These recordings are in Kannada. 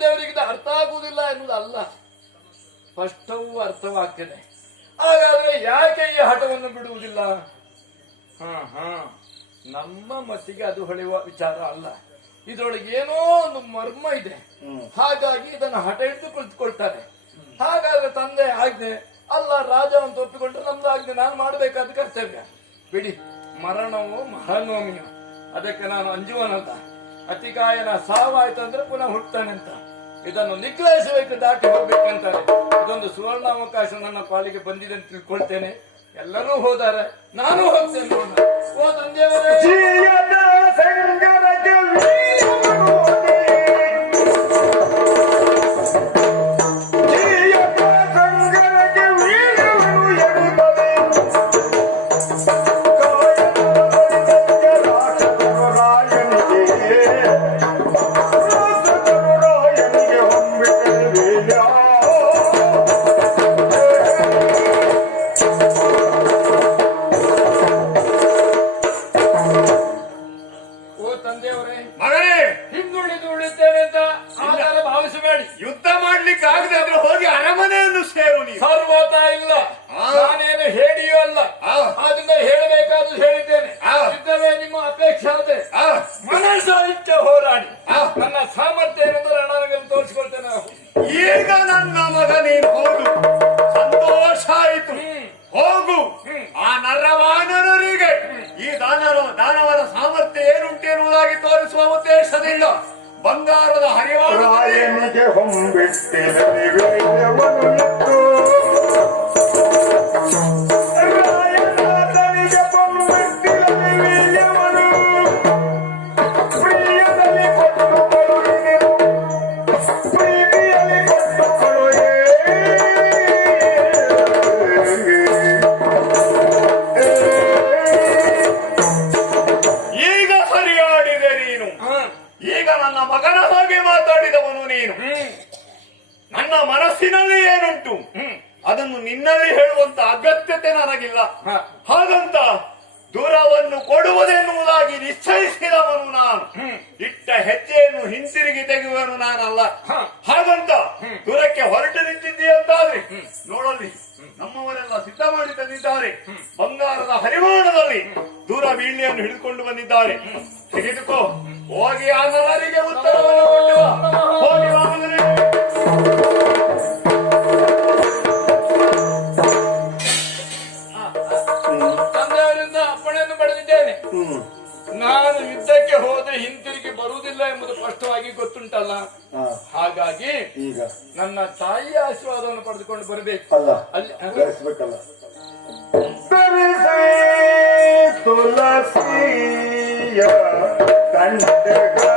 ತಂದೆಯವರಿಗೆ ಅರ್ಥ ಆಗುವುದಿಲ್ಲ ಎನ್ನುವುದಲ್ಲ, ಸ್ಪಷ್ಟವೂ ಅರ್ಥವಾಗ್ತದೆ. ಹಾಗಾದ್ರೆ ಯಾಕೆ ಈ ಹಠವನ್ನು ಬಿಡುವುದಿಲ್ಲ? ನಮ್ಮ ಮಟ್ಟಿಗೆ ಅದು ಹೊಳೆಯುವ ವಿಚಾರ ಅಲ್ಲ, ಇದರೊಳಗೆ ಏನೋ ಒಂದು ಮರ್ಮ ಇದೆ. ಹಾಗಾಗಿ ಇದನ್ನು ಹಠ ಹಿಡಿದು ಕುಳಿತುಕೊಳ್ತಾರೆ. ಹಾಗಾದ್ರೆ ತಂದೆ ಆಜ್ಞೆ ಅಲ್ಲ, ರಾಜ ಅಂತ ಒಪ್ಪಿಕೊಂಡ್ರೆ ನಮ್ದು ಆಜ್ಞೆ, ನಾನು ಮಾಡಬೇಕಾದ ಕರ್ತವ್ಯ. ಬಿಡಿ, ಮರಣವು ಮಹಾನೋಮಿಯು, ಅದಕ್ಕೆ ನಾನು ಅಂಜುವನಲ್ಲ. ಅತಿಕಾಯನ ಸಾವಾಯ್ತು ಅಂದ್ರೆ ಪುನಃ ಹುಟ್ತಾನೆ ಅಂತ, ಇದನ್ನು ನಿಗ್ರಹಿಸಬೇಕು, ದಾಟಿ ಹೋಗ್ಬೇಕಂತಾರೆ. ಇದೊಂದು ಸುವರ್ಣಾವಕಾಶ ನನ್ನ ಪಾಲಿಗೆ ಬಂದಿದೆ ಅಂತ ತಿಳ್ಕೊಳ್ತೇನೆ. ಎಲ್ಲರೂ ಹೋದಾರೆ, ನಾನು ಹೋಗ್ತೇನೆ. ಓ ತಂದೆಯವರೇ, ದಾನವರ ಸಾಮರ್ಥ್ಯ ಏನುಂಟೆನ್ನುವುದಾಗಿ ತೋರಿಸುವ ಉದ್ದೇಶದಿಂದ ಬಂಗಾರದ ಹರಿವಾಣಿಗೆ ಮನಸ್ಸಿನಲ್ಲಿ ಏನುಂಟು ಅದನ್ನು ನಿನ್ನಲ್ಲಿ ಹೇಳುವಂತ ಅಗತ್ಯತೆ ನನಗಿಲ್ಲ. ಹಾಗಂತ ದೂರವನ್ನು ಕೊಡುವುದೆನ್ನುವುದಾಗಿ ನಿಶ್ಚಯಿಸಿದವನು ನಾನು. ಇಟ್ಟ ಹೆಜ್ಜೆಯನ್ನು ಹಿಂತಿರುಗಿ ತೆಗೆಯುವನು ನಾನಲ್ಲ. ಹಾಗಂತ ದೂರಕ್ಕೆ ಹೊರಟು ನಿಂತಿದ್ದೀಯಂತಾದ್ರೆ ನೋಡಲಿ, ನಮ್ಮವರೆಲ್ಲ ಸಿದ್ಧ ಮಾಡಿ ತಂದಿದ್ದಾರೆ. ಬಂಗಾರದ ಹರಿವಾಣದಲ್ಲಿ ದೂರ ಬೀಳ್ಳಿಯನ್ನು ಹಿಡಿದುಕೊಂಡು ಬಂದಿದ್ದಾರೆ. ತೆಗೆದುಕೋ, ಹೋಗಿ ಆ ನರರಿಗೆ ಉತ್ತರವನ್ನು ಕೊಟ್ಟು ಹೋಗಿ ತಂದೆಯವರಿಂದ ಅಪ್ಪಣೆಯನ್ನು ಪಡೆದಿದ್ದೇನೆ. ನಾನು ಯುದ್ಧಕ್ಕೆ ಹೋದ್ರೆ ಹಿಂತಿರುಗಿ ಬರುವುದಿಲ್ಲ ಎಂಬುದು ಸ್ಪಷ್ಟವಾಗಿ ಗೊತ್ತುಂಟಲ್ಲ. ಹಾಗಾಗಿ ಈಗ ನನ್ನ ತಾಯಿಯ ಆಶೀರ್ವಾದವನ್ನು ಪಡೆದುಕೊಂಡು ಬರಬೇಕು. ಅಲ್ಲಿ ತುಳಸಿಯ ಕಂಠಗಳ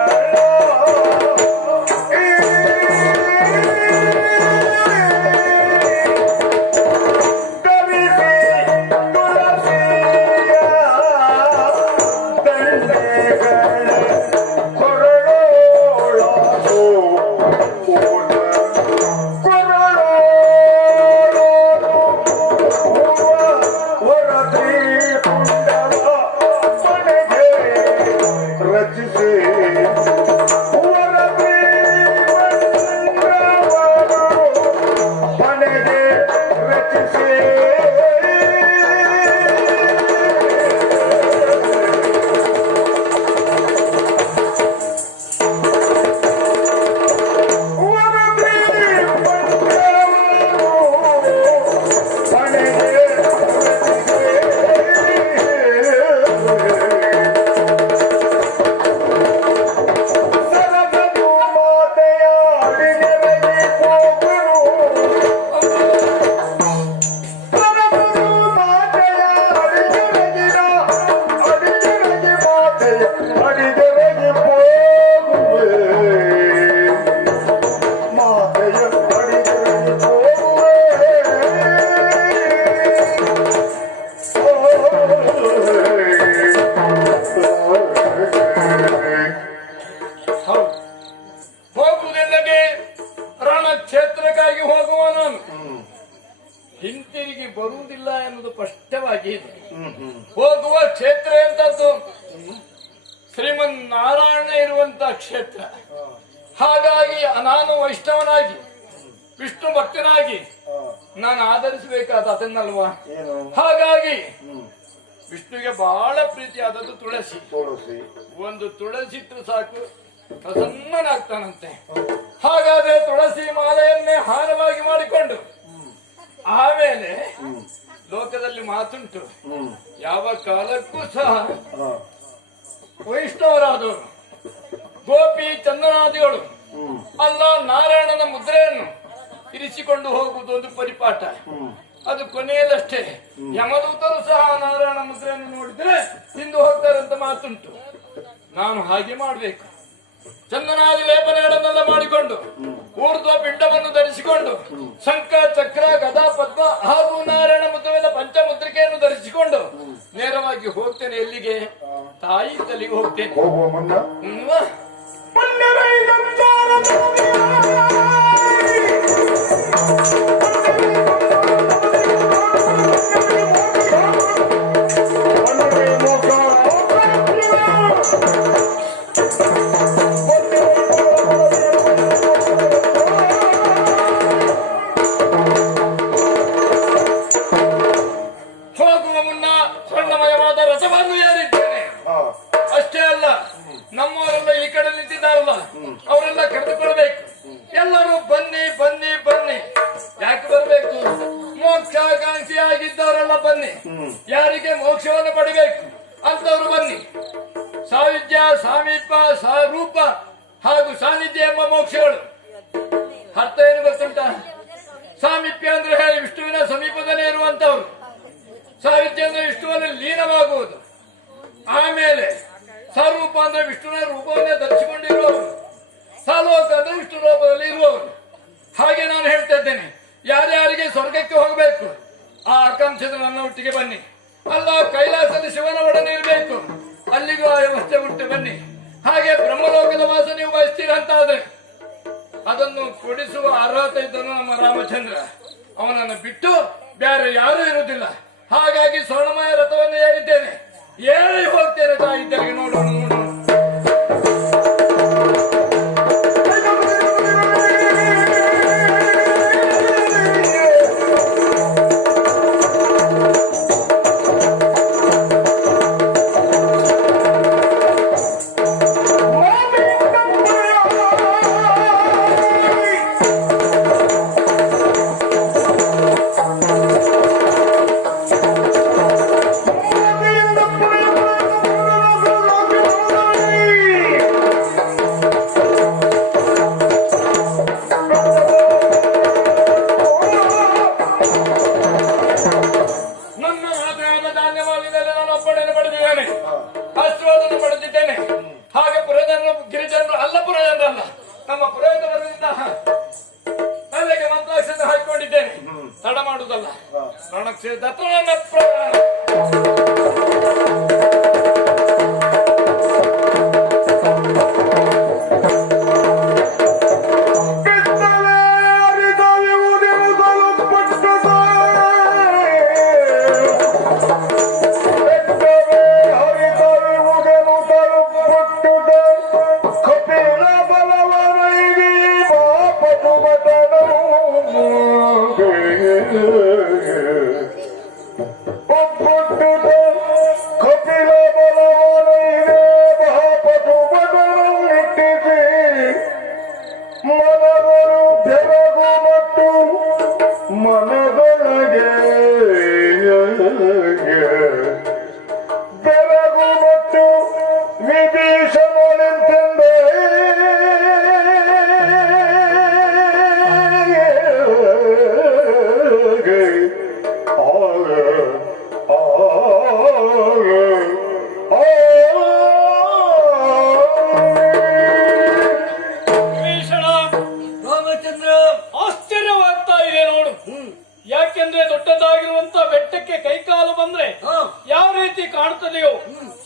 ಹಿಂತಿರುಗಿ ಬರುವುದಿಲ್ಲ ಎನ್ನುವುದು ಸ್ಪಷ್ಟವಾಗಿ ಇದೆ. ಹೋಗುವ ಕ್ಷೇತ್ರ ಎಂತದ್ದು? ಶ್ರೀಮನ್ ನಾರಾಯಣ ಇರುವಂತಹ ಕ್ಷೇತ್ರ. ಹಾಗಾಗಿ ನಾನು ವೈಷ್ಣವನಾಗಿ ವಿಷ್ಣು ಭಕ್ತನಾಗಿ ನಾನು ಆಧರಿಸಬೇಕಾದ ಅದನ್ನಲ್ವಾ. ಹಾಗಾಗಿ ವಿಷ್ಣುವಿಗೆ ಬಹಳ ಪ್ರೀತಿಯಾದದ್ದು ತುಳಸಿ. ಒಂದು ತುಳಸಿ ಇಟ್ಟರು ಸಾಕು ಪ್ರಸನ್ನನಾಗ್ತಾನಂತೆ. ಹಾಗಾದ್ರೆ ತುಳಸಿ ಮಾಲೆಯನ್ನೇ ಹಾರವಾಗಿ ಮಾಡಿಕೊಂಡು ಆಮೇಲೆ ಲೋಕದಲ್ಲಿ ಮಾತುಂಟು, ಯಾವ ಕಾಲಕ್ಕೂ ಸಹ ವೈಷ್ಣವರಾದವರು ಗೋಪಿ ಚಂದನಾದಿಗಳು ಅಲ್ಲ ನಾರಾಯಣನ ಮುದ್ರೆಯನ್ನು ಇರಿಸಿಕೊಂಡು ಹೋಗುವುದು ಒಂದು ಪರಿಪಾಠ. ಅದು ಕೊನೆಯದಷ್ಟೇ. ಯಮದೂತರು ಸಹ ನಾರಾಯಣ ಮುದ್ರೆಯನ್ನು ನೋಡಿದ್ರೆ ತಿಂದು ಹೋಗ್ತಾರೆ ಅಂತ ಮಾತುಂಟು. ನಾನು ಹಾಗೆ ಮಾಡಬೇಕು. ಚಂದನಾದಿ ಲೇಪನಗಳನ್ನೆಲ್ಲ ಮಾಡಿಕೊಂಡು ಊರ್ಧ್ವ ಪಿಂಡವನ್ನು ಧರಿಸಿಕೊಂಡು ಶಂಖ ಚಕ್ರ ಗದಾ ಪದ್ಮ ಹಾಗೂ ನಾರಾಯಣ ಮುದ್ರೆಯ ಪಂಚಮುದ್ರಿಕೆಯನ್ನು ಧರಿಸಿಕೊಂಡು ನೇರವಾಗಿ ಹೋಗ್ತೇನೆ. ಎಲ್ಲಿಗೆ? ತಾಯಿ ತಲೆಗೆ ಹೋಗ್ತೇನೆ. ಹೋಗುವ ಮುನ್ನ ಸ್ವರ್ಣಮಯವಾದ ರಥವನ್ನು ಏರಿದ್ದೇನೆ. ಅಷ್ಟೇ ಅಲ್ಲ, ನಮ್ಮವರೆಲ್ಲ ಈ ಕಡೆ ನಿಂತಿದ್ದಾರಲ್ಲ ಅವರೆಲ್ಲ ಕರೆದುಕೊಳ್ಬೇಕು. ಎಲ್ಲರೂ ಬನ್ನಿ ಬನ್ನಿ ಬನ್ನಿ. ಯಾಕೆ ಬರಬೇಕು? ಮೋಕ್ಷಾಕಾಂಕ್ಷಿಯಾಗಿದ್ದವರೆಲ್ಲ ಬನ್ನಿ. ಯಾರಿಗೆ ಮೋಕ್ಷವನ್ನು ಪಡಿಬೇಕು ಅಂತವರು ಬನ್ನಿ. ಸಾಯುಜ್ಯ, ಸಾಮೀಪ್ಯ, ರೂಪ ಹಾಗೂ ಸಾನ್ನಿಧ್ಯ ಎಂಬ ಮೋಕ್ಷಗಳು. ಅರ್ಥ ಏನು ಗೊತ್ತುಂಟ? ಸಾಮೀಪ್ಯ ಅಂದ್ರೆ ಹೇಳಿ ವಿಷ್ಣುವಿನ ಸಮೀಪದಲ್ಲೇ ಇರುವಂತವ್ರು. ಸಾಯುಜ್ಯ ಅಂದ್ರೆ ವಿಷ್ಣುವಲ್ಲಿ ಲೀನವಾಗುವುದು. ಆಮೇಲೆ ಸ್ವರೂಪ ಅಂದ್ರೆ ವಿಷ್ಣುವಿನ ರೂಪವನ್ನೇ ಧರಿಸಿಕೊಂಡಿರುವವರು. ಸಾಲೋಕ ಅಂದ್ರೆ ವಿಷ್ಣು ರೂಪದಲ್ಲಿ ಇರುವವರು. ಹಾಗೆ ನಾನು ಹೇಳ್ತಾ ಇದ್ದೇನೆ, ಯಾರ್ಯಾರಿಗೆ ಸ್ವರ್ಗಕ್ಕೆ ಹೋಗಬೇಕು ಆ ಆಕಾಂಕ್ಷದ ನನ್ನ ಒಟ್ಟಿಗೆ ಬನ್ನಿ. ಅಲ್ಲ ಕೈಲಾಸದಲ್ಲಿ ಶಿವನ ಒಡನೆ ಇರಬೇಕು, ಅಲ್ಲಿಗೂ ಆ ವ್ಯವಸ್ಥೆ ಉಂಟು ಬನ್ನಿ. ಹಾಗೆ ಬ್ರಹ್ಮಲೋಕದ ವಾಸ ನೀವು ಬಯಸ್ತೀರಂತಾದ್ರೆ ಅದನ್ನು ಕೊಡಿಸುವ ಅರ್ಹತೆ ಇದ್ದನು ನಮ್ಮ ರಾಮಚಂದ್ರ. ಅವನನ್ನು ಬಿಟ್ಟು ಬೇರೆ ಯಾರೂ ಇರುವುದಿಲ್ಲ. ಹಾಗಾಗಿ ಸ್ವರ್ಣಮಯ ರಥವನ್ನು ಏರಿದ್ದೇನೆ. ಏರಿ ಹೋಗ್ತೇನೆ. ತಾಯಿದ್ದರಿಗೆ ನೋಡೋಣ ನೋಡೋಣ. ನಮ್ಮ ಪುರೋಹಿತರಿಂದ ಅಲ್ಲಿಗೆ ಮಂತ್ರಾಕ್ಷತೆ ಹಾಕಿಕೊಂಡಿದ್ದೇನೆ. ತಡ ಮಾಡುವುದಲ್ಲ. ರಣಕ್ಷೇ ದತ್ತನ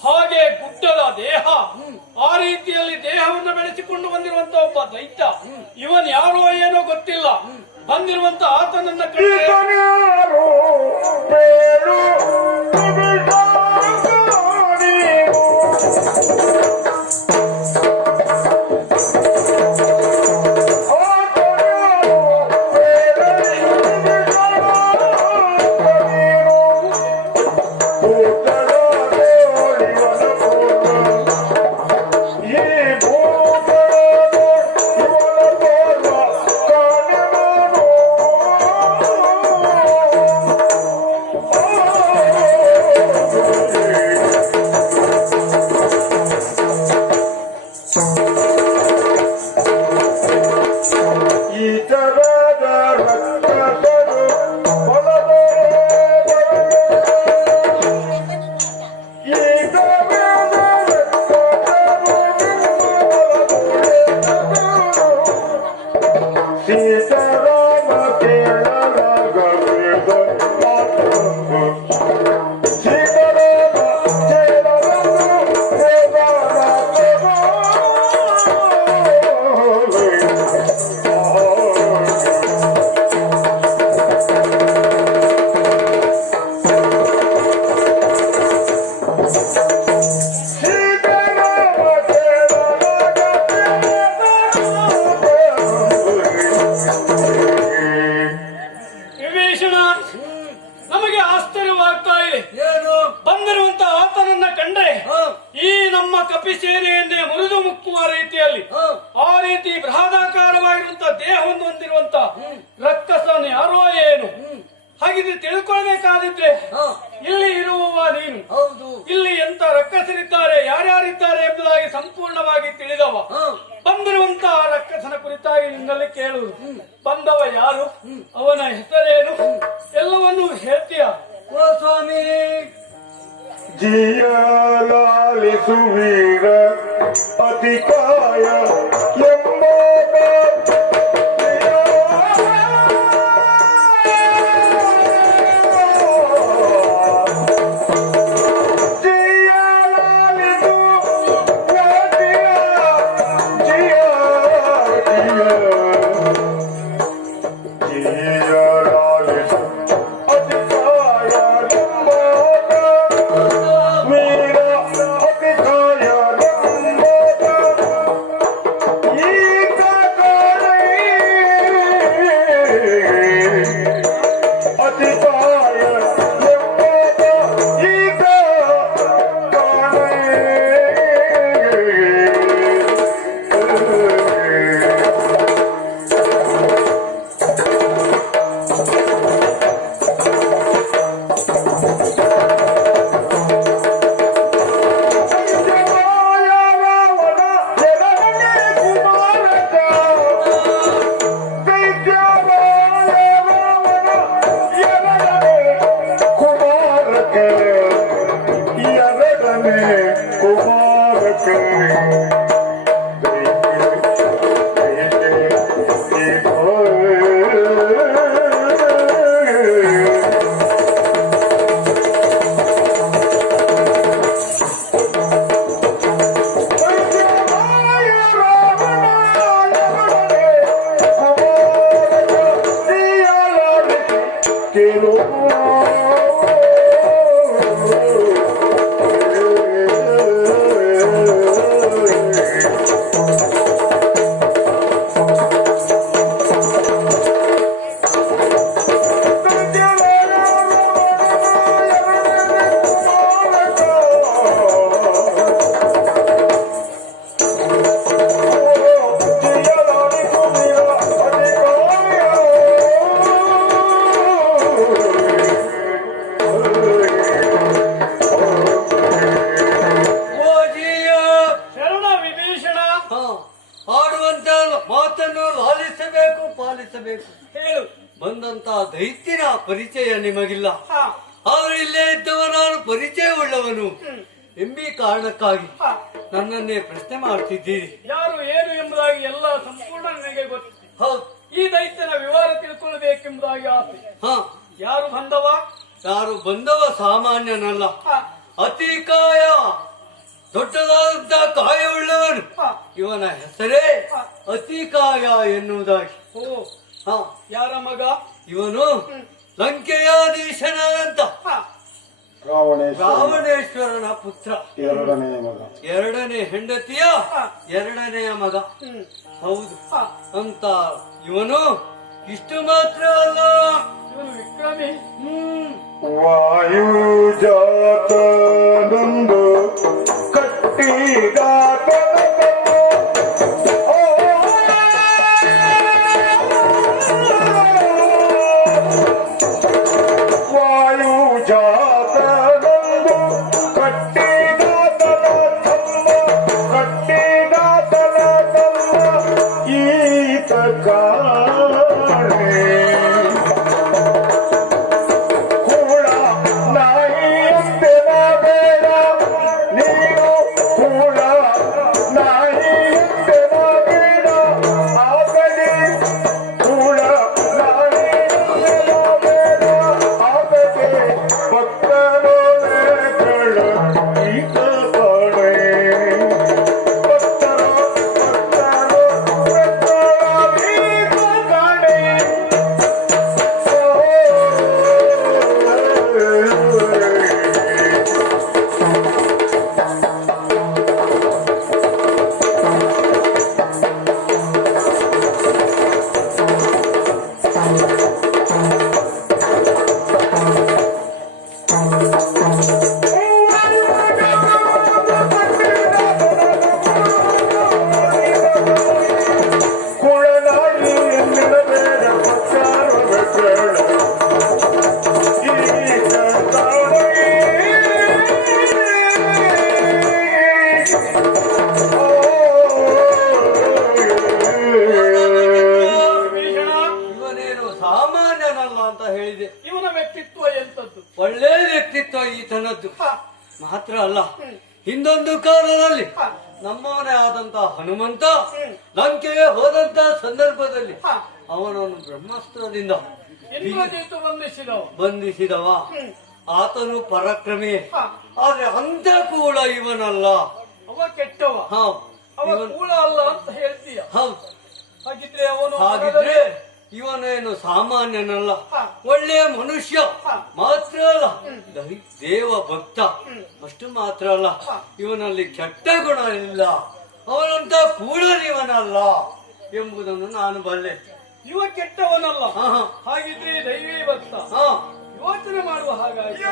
ಹಾಗೆ ಗುಡ್ಡದ ದೇಹ, ಆ ರೀತಿಯಲ್ಲಿ ದೇಹವನ್ನು ಬೆಳೆಸಿಕೊಂಡು ಬಂದಿರುವಂತ ಒಬ್ಬ ದೈತ್ಯ. ಇವನ್ ಯಾರೋ ಏನೋ ಗೊತ್ತಿಲ್ಲ, ಬಂದಿರುವಂತ ಆತನನ್ನ ಸೀತಾರಾಮ ಕೇಳಲಾಗಬೇಡ ಮಾತೊಂದು. ಸೀತಾರಾಮ ಕೇಳಲಾಗಬೇಡ ಮಾತೊಂದು. ವಿಭೀಷಣ, ನಮಗೆ ಆಶ್ಚರ್ಯವಾಗ್ತಾ ಇದೆ. ಏನು ಬಂದಿರುವಂತ ಆತನನ್ನ ಕಂಡ್ರೆ ಈ ನಮ್ಮ ಕಪಿಸೇನೆಯನ್ನೇ ಮುರಿದು ಮುಕ್ಕುವ ರೀತಿಯಲ್ಲಿ ಆ ರೀತಿ ಬೃಹದಾಕಾರವಾಗಿರುವಂತ ದೇಹವನ್ನು ಹೊಂದಿರುವಂತ ರಕ್ಕಸನು ಯಾರೋ ಏನು ಹಾಗಿದ್ರೆ ತಿಳ್ಕೊಳ್ಬೇಕಾದಿದ್ರೆ ಇಲ್ಲಿ ಇರುವವ ನೀನು. ಹೌದು, ಇಲ್ಲಿ ಎಂತ ರಕ್ಕಸರಿದ್ದಾರೆ, ಯಾರ್ಯಾರಿದ್ದಾರೆ ಎಂಬುದಾಗಿ ಸಂಪೂರ್ಣವಾಗಿ ತಿಳಿದವ. ಬಂದಿರುವಂತಹ ರಕ್ಕಸನ ಕುರಿತಾಗಿ ನಿನ್ನಲ್ಲಿ ಕೇಳುವುದು. ಬಂದವ ಯಾರು, ಅವನ ಹೆಸರೇನು, ಎಲ್ಲವನ್ನೂ ಹೇಳ್ತೀಯ? ಓ ಸ್ವಾಮಿ. ಜಿಯಲಾಲಿಸುವೀರ ಅತಿಕಾಯ ಎಂಬ ಬಂದಂತ ದೈತ್ಯನ ಪರಿಚಯ ನಿಮಗಿಲ್ಲ. ಆದ್ರೆ ಇಲ್ಲೇ ಇದ್ದವ ನಾನು ಪರಿಚಯ ಉಳ್ಳವನು ಎಂಬಿ ಕಾರಣಕ್ಕಾಗಿ ನನ್ನನ್ನೇ ಪ್ರಶ್ನೆ ಮಾಡ್ತಿದ್ದೀರಿ. ಯಾರು ಏನು ಎಂಬುದಾಗಿ ಎಲ್ಲ ಸಂಪೂರ್ಣ ನನಗೆ ಗೊತ್ತು. ಹೌದು, ಈ ದೈತ್ಯನ ವಿವರ ತಿಳ್ಕೊಳ್ಬೇಕೆಂಬುದಾಗಿ ಆಸೆ. ಯಾರು ಬಂದವ? ಯಾರು ಬಂದವ ಸಾಮಾನ್ಯನಲ್ಲ, ಅತಿಕಾಯ, ದೊಡ್ಡದಾದಂತ ಕಾಯವುಳ್ಳವನು. ಇವನ ಹೆಸರೇ ಅತಿಕಾಯ ಎನ್ನುವುದಾಗಿ. ಯಾರ ಮಗ ಇವನು? ಲಂಕೆಯಾಧೀಶನಾದಂತ ರಾವಣೇಶ್ವರನ ಪುತ್ರ, ಎರಡನೆಯ ಮಗ, ಎರಡನೇ ಹೆಂಡತಿಯ ಎರಡನೆಯ ಮಗ. ಹೌದು ಅಂತ ಇವನು. ಇಷ್ಟು ಮಾತ್ರ ಅಲ್ಲ, ಇವನು ವಿಕ್ರಮಿ. ವಾಯುಜಾತನೊಂದು ಕಟ್ಟಿದಾತ ಅವನದ್ದು ಮಾತ್ರ ಅಲ್ಲ, ಹಿಂದೊಂದು ಕಾಲದಲ್ಲಿ ನಮ್ಮವನೇ ಆದಂತ ಹನುಮಂತ ಲಂಕೆಗೆ ಹೋದಂತ ಸಂದರ್ಭದಲ್ಲಿ ಅವನನ್ನು ಬ್ರಹ್ಮಾಸ್ತ್ರದಿಂದ ಬಂಧಿಸಿದವ. ಆತನು ಪರಾಕ್ರಮಿ, ಆದ್ರೆ ಅಂತ್ಯ ಕೂಡ ಇವನಲ್ಲ. ಅವ ಕೆಟ್ಟವ, ಅವ ಕೂಡ ಅಲ್ಲ ಅಂತ ಹೇಳ್ತೀಯ. ಹೌದು, ಹಾಗಿದ್ರೆ ಇವನೇನು ಸಾಮಾನ್ಯನಲ್ಲ, ಒಳ್ಳೆಯ ಮನುಷ್ಯ ಮಾತ್ರ ಅಲ್ಲ, ದೇವ ಭಕ್ತ. ಅಷ್ಟು ಮಾತ್ರ ಅಲ್ಲ, ಇವನಲ್ಲಿ ಕೆಟ್ಟ ಗುಣ ಇಲ್ಲ. ಅವನಂತ ಕೂಡಲಿವನಲ್ಲ ಎಂಬುದನ್ನು ನಾನು ಬಲ್ಲೆ. ಇವ ಕೆಟ್ಟವನಲ್ಲ, ಹಾಗಿದ್ರೆ ದೈವೀ ಭಕ್ತ. ಯೋಚನೆ ಮಾಡುವ ಹಾಗಾಗಿ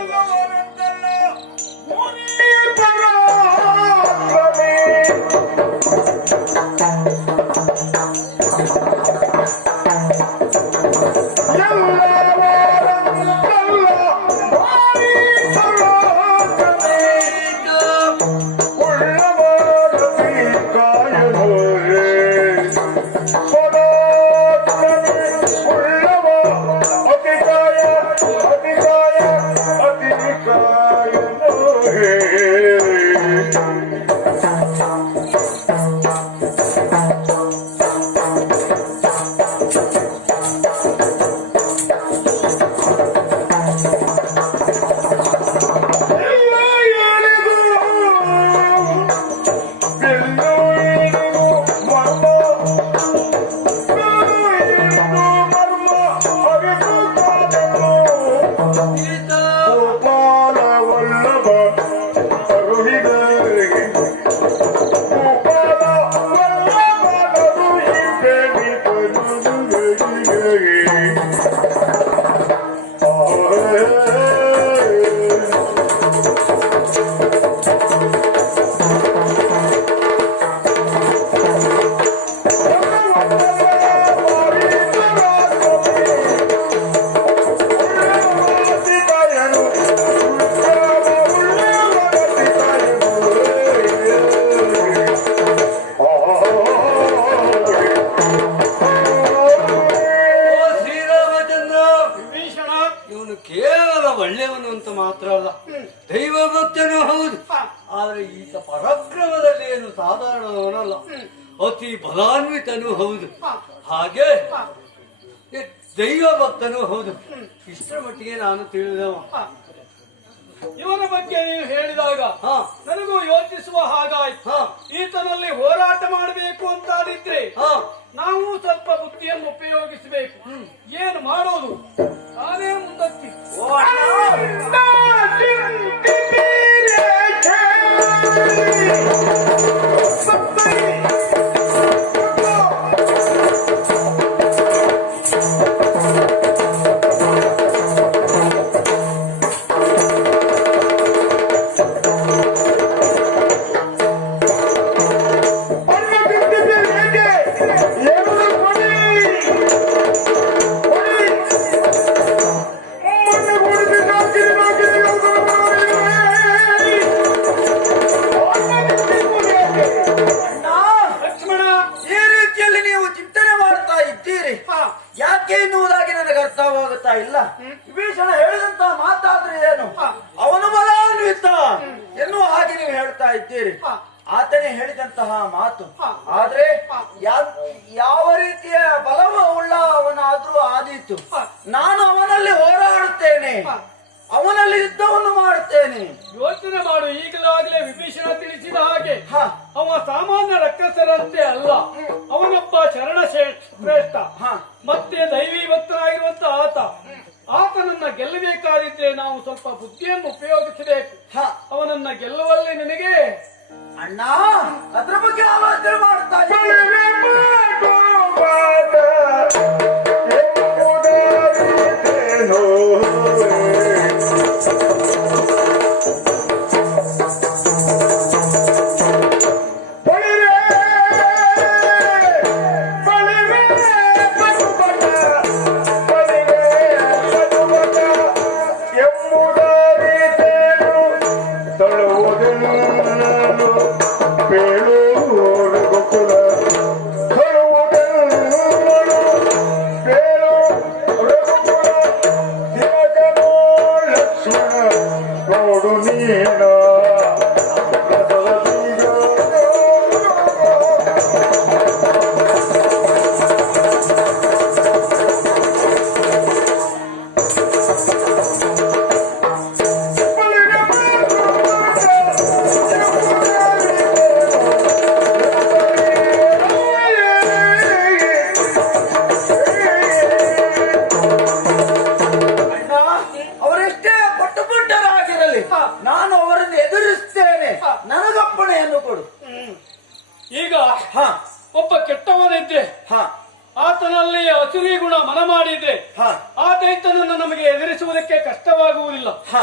ಒಳ್ಳೆಯವನು ಅಂತ ಮಾತ್ರ ಅಲ್ಲ, ದೈವ ಭಕ್ತನೂ ಹೌದು. ಆದ್ರೆ ಈತ ಪರಾಕ್ರಮದಲ್ಲಿ ಏನು ಸಾಧಾರಣವನಲ್ಲ, ಅತಿ ಬಲಾನ್ವಿತನೂ ಹೌದು, ಹಾಗೆ ದೈವ ಭಕ್ತನೂ ಹೌದು. ಇಷ್ಟರ ಮಟ್ಟಿಗೆ ನಾನು ತಿಳಿದವ. ಇವನ ಬಗ್ಗೆ ನೀವು ಹೇಳಿದಾಗ ನನಗೂ ಯೋಚಿಸುವ ಹಾಗಾಯ್ತು. ಈತನಲ್ಲಿ ಹೋರಾಟ ಮಾಡಬೇಕು ಅಂತಾದಿದ್ರೆ ನಾವು ಸ್ವಲ್ಪ ಬುದ್ಧಿಯನ್ನು ಉಪಯೋಗಿಸಬೇಕು. ಏನು ಮಾಡೋದು ನಾನೇ ಮುಂದಕ್ಕೆ ಯಾಕೆ ಎನ್ನುವುದಾಗಿ ನನಗೆ ಅರ್ಥವಾಗುತ್ತಾ ಇಲ್ಲ. ವಿಭೀಷಣ ಹೇಳಿದಂತ ಮಾತಾದ್ರೆ ಏನು, ಅವನು ಬಲಾನ್ವಿತ ಎನ್ನುವ ಹಾಗೆ ನೀವು ಹೇಳ್ತಾ ಇದ್ದೀರಿ. ಆತನೇ ಹೇಳಿದಂತಹ ಮಾತು. ಆದ್ರೆ ಯಾವ ರೀತಿಯ ಬಲವ ಉಳ್ಳ ಅವನಾದ್ರೂ ಆದೀತು. ನಾನು ಅವನಲ್ಲಿ ಹೋರಾಡುತ್ತೇನೆ, ಅವನಲ್ಲಿ ಯುದ್ಧವನ್ನು ಮಾಡುತ್ತೇನೆ. ಯೋಚನೆ ಮಾಡು. ಈಗಲಾಗಲೇ ವಿಭೀಷಣ ತಿಳಿಸಿದ ಹಾಗೆ ಅವ ಸಾಮಾನ್ಯ ರಕ್ಕಸರಂತೆ ಅಲ್ಲ, ಅವನೊಬ್ಬ ಶರಣ ಶ್ರೇಷ್ಠ, ಮತ್ತೆ ದೈವಿ ಭಕ್ತನಾಗಿರುವಂತ ಆತನನ್ನ ಗೆಲ್ಲಬೇಕಾದಿದ್ರೆ ನಾವು ಸ್ವಲ್ಪ ಬುದ್ಧಿಯನ್ನು ಉಪಯೋಗಿಸಬೇಕು. ಅವನನ್ನ ಗೆಲ್ಲುವಲ್ಲಿ ನಿನಗೆ ಅಣ್ಣ ಅದ್ರ ಬಗ್ಗೆ ಆಲೋಚನೆ ಮಾಡ್ತಾ ಬಳಿ ಆತನಲ್ಲಿ ಅಸುರಿ ಗುಣ ಮನ ಮಾಡಿದ್ರೆ ಹ ಆ ದೈತ್ಯನನ್ನು ನಮಗೆ ಎದುರಿಸುವುದಕ್ಕೆ ಕಷ್ಟವಾಗುವುದಿಲ್ಲ. ಹ